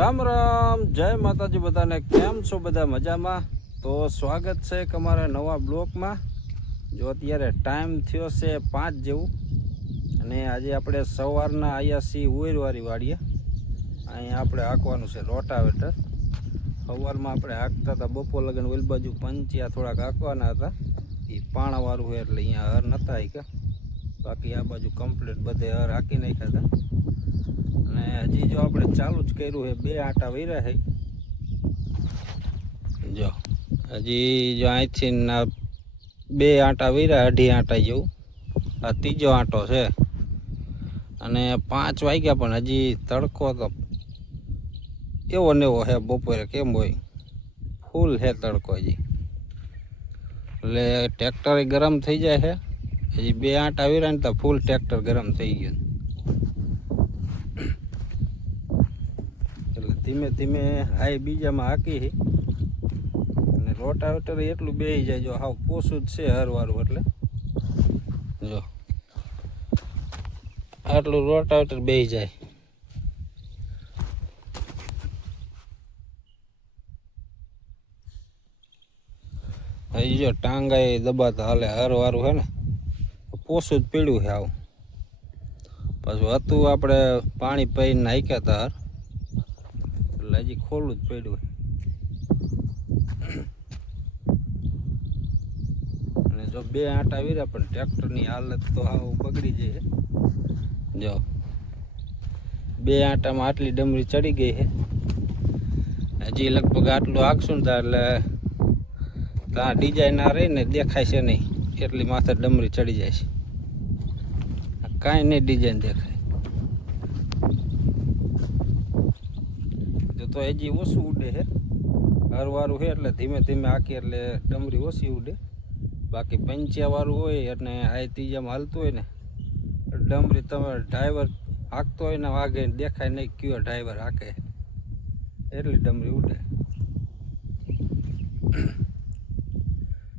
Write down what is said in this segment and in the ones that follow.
રામ રામ, જય માતાજી બધાને। કેમ છો બધા? મજામાં? તો સ્વાગત છે તમારા નવા બ્લોકમાં। જો અત્યારે ટાઈમ થયો છે 5 જેવું અને આજે આપણે સવારના આવ્યા છીએ ઉવેરવારી વાડીએ। અહીંયા આપણે હાંકવાનું છે રોટાવેટર। સવારમાં આપણે હાંકતા હતા, બપોર લગન ઓલી બાજુ પંચિયા થોડાક હાંકવાના હતા, એ પાણાવાળું હોય એટલે અહીંયા હર નતા હાંક્યા। બાકી આ બાજુ કમ્પ્લીટ બધે હર હાંકી નાખ્યા હતા। અને હજી જો આપણે ચાલુ જ કર્યું છે, 2 આંટા વર્યા છે। જો હજી જો અહીંથી 2 આંટા વર્યા, 2.5 આંટા જેવું, આ 3જો આંટો છે। અને 5 વાગ્યા પણ હજી તડકો તો એવો ને એવો છે, બપોરે કેમ હોય ફૂલ છે તડકો હજી, એટલે ટ્રેક્ટર ગરમ થઈ જાય છે। હજી 2 આંટા વર્યા ને તો ફૂલ ટ્રેક્ટર ગરમ થઈ ગયું। એટલે ધીમે ધીમે હાઈ બીજામાં હાકી છે અને રોટાવેટર એટલું બેસી જાય, જો હાવ પોસું જ છે હરવારું, એટલે જો આટલું રોટાવેટર બેસી જાય। હજી જો ટાંગાએ દબાતા હાલે, હરવારું છે ને પોસું જ પીડ્યું છે આવું। પાછું હતું આપણે પાણી પીને નાખ્યા હતા હર, એટલે હજી ખોલું જ પડ્યું। અને જો 2 આંટા વીર્યા પણ ટ્રેક્ટરની હાલત તો હાવ બગડી જાય। જો 2 આંટામાં આટલી ડમરી ચડી ગઈ છે। હજી લગભગ આટલું હાંકશું ને એટલે ત્યાં ડિઝાઇન ના રહીને દેખાય છે નહીં, એટલી માથે ડમરી ચડી જાય છે, કાંઈ નહીં ડિઝાઇન દેખાય। તો હજી ઓછું ઉડે છે, હરવારું છે એટલે ધીમે ધીમે હાંકી એટલે ડમરી ઓછી ઉડે। બાકી પંચિયાવાળું હોય અને આ ત્રીજામાં હાલતું હોય ને ડમરી, તમે ડ્રાઈવર હાંકતો હોય ને વાગે દેખાય નહીં કયો ડ્રાઈવર હાંકે, એટલી ડમરી ઉડે।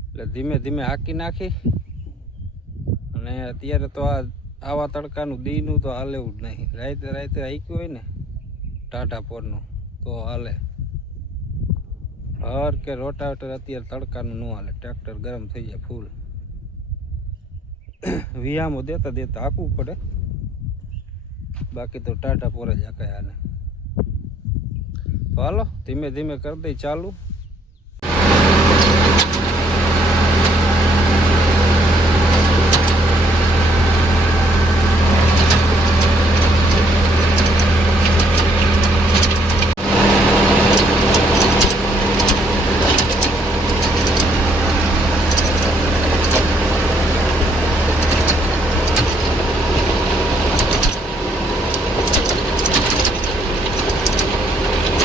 એટલે ધીમે ધીમે હાંકી નાખી। અને અત્યારે તો આવા તડકાનું દીનું તો હાલે એવું જ નહીં, રાતે રાતે હાંક્યું હોય ને ટાઢા પોરનું તો હાલે। હર કે રોટાવેટર અત્યારે તડકાનું ન હાલે, ટ્રેક્ટર ગરમ થઈ જાય ફૂલ। વિયામો દેતા દેતા હાંકવું પડે, બાકી તો ટાઢા પોરે જ હાંકાય આને। તો હાલો ધીમે ધીમે કરી દઈ ચાલુ।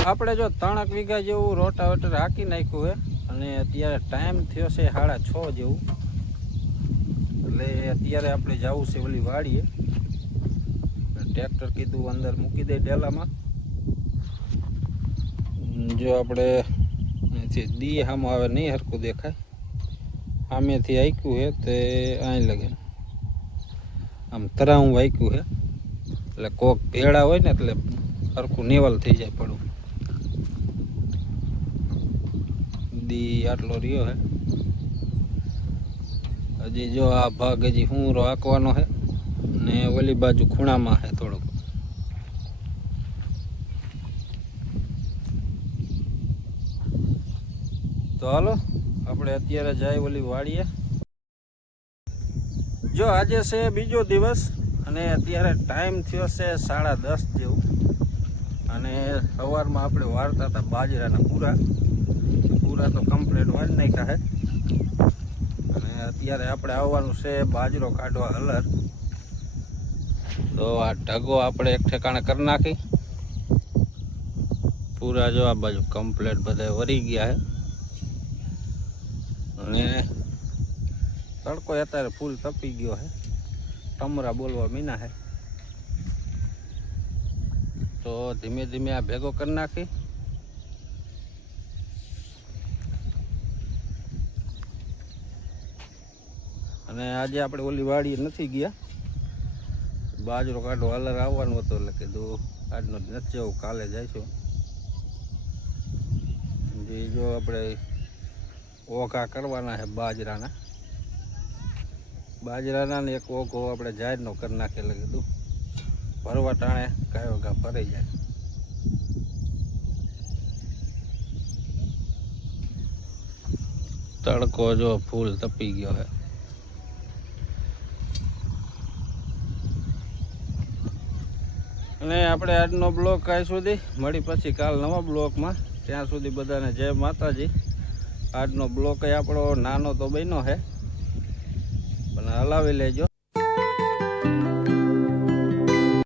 આપણે જો 3 વીઘા જેવું રોટાવેટર હાંકી નાખ્યું છે અને અત્યારે ટાઈમ થયો છે 6:30 જેવું, એટલે અત્યારે આપણે જવું છે ઓલી વાડીએ। ટ્રેક્ટર કીધું અંદર મૂકી દે ડેલામાં। જો આપણે દી સામે આવે નહીં હરખું દેખાય, સામેથી હાંક્યું છે તે અહીં લગે આમ તરાવું હાંક્યું છે, એટલે કોક ભેળા હોય ને એટલે હરખું નેવલ થઈ જાય પડું। દી આટલો રહ્યો હે, હજી જો આ ભાગ હજી હુંરો હાંકવાનો છે ને ઓલી બાજુ ખૂણામાં છે થોડુંક। તો હાલો આપણે અત્યારે જાય ઓલી વાડીએ। જો આજે છે બીજો દિવસ અને અત્યારે ટાઈમ થયો છે 10:30 જેવું, અને સવારમાં આપણે વાળતા હતા બાજરાના પૂરા તો કમ્પ્લીટ વાળી નાખ્યા છે। અને અત્યારે આપણે આવવાનું છે બાજરો કાઢવા હલર, તો આ ઢગો આપણે એક ઠેકાણે કરી નાખી પૂરા। જો આ બાજુ કમ્પ્લીટ બધા વરી ગયા છે અને તડકો અત્યારે ફૂલ તપી ગયો છે, ટમરા બોલવા મીના છે। તો ધીમે ધીમે આ ભેગો કરી નાખી। અને આજે આપણે ઓલી વાડીએ નથી ગયા, બાજરો કાઢો હલર આવવાનું હતું એટલે કીધું આજનો નથી જવું, કાલે જઈશું। જે જો આપણે ઓઘા કરવાના છે બાજરાના ને એક ઓઘો આપણે જાહેરનો કરી નાખેલો કીધું ભરવા ટાણે કાયો ઘા ભરાઈ જાય. તડકો જો ફૂલ તપી ગયો છે. અને આપણે આજનો બ્લોગ કાંઈ સુધી મળી પછી કાલ નવા બ્લોગમાં. ત્યાં સુધી બધાને જય માતાજી. આજનો બ્લોગ આપણો નાનો તો બન્યો છે પણ હલાવી લેજો.